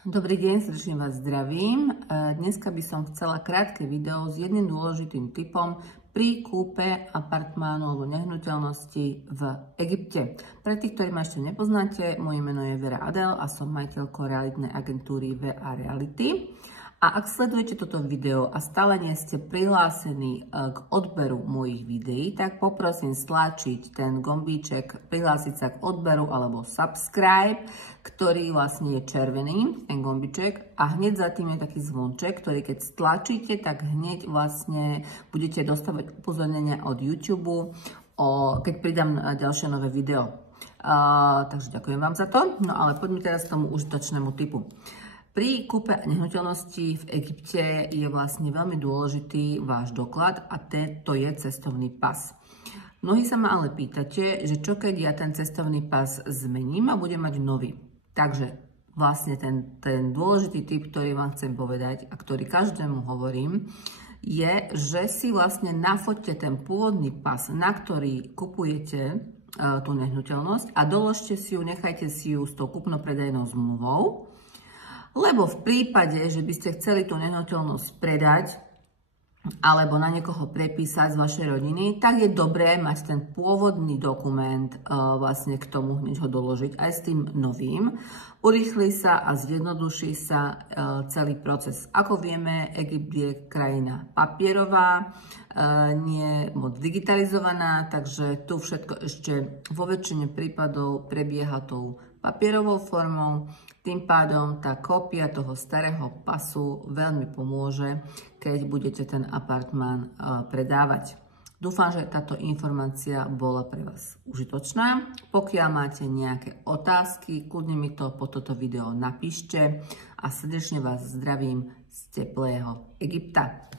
Dobrý deň, srdečne vás zdravím. Dneska by som chcela krátke video s jedným dôležitým tipom pri kúpe apartmánu alebo nehnuteľnosti v Egypte. Pre tých, ktorí ma ešte nepoznáte, moje meno je Vera Adel a som majiteľkou realitnej agentúry VA Reality. A ak sledujete toto video a stále nie ste prihlásení k odberu mojich videí, tak poprosím stlačiť ten gombíček, prihlásiť sa k odberu alebo subscribe, ktorý vlastne je červený, ten gombíček, a hneď za tým je taký zvonček, ktorý keď stlačíte, tak hneď vlastne budete dostávať upozornenia od YouTube, keď pridám ďalšie nové video. Takže ďakujem vám za to. No ale poďme teraz k tomu užitočnému tipu. Pri kúpe nehnuteľnosti v Egypte je vlastne veľmi dôležitý váš doklad a to je cestovný pas. Mnohí sa ma ale pýtate, že čo keď ja ten cestovný pas zmením a budem mať nový. Takže vlastne ten dôležitý tip, ktorý vám chcem povedať a ktorý každému hovorím, je, že si vlastne nafoťte ten pôvodný pas, na ktorý kupujete tú nehnuteľnosť a doložte si ju, nechajte si ju s tou kúpno-predajnou zmluvou. Lebo v prípade, že by ste chceli tú nehnuteľnosť predať alebo na niekoho prepísať z vašej rodiny, tak je dobré mať ten pôvodný dokument vlastne k tomu hneď ho doložiť aj s tým novým. Urýchli sa a zjednoduší sa celý proces. Ako vieme, Egypt je krajina papierová, nie moc digitalizovaná, takže tu všetko ešte vo väčšine prípadov prebieha tou papierovou formou. Tým pádom tá kópia toho starého pasu veľmi pomôže, keď budete ten apartmán predávať. Dúfam, že táto informácia bola pre vás užitočná. Pokiaľ máte nejaké otázky, kľudne mi to po toto video napíšte a srdečne vás zdravím z teplého Egypta.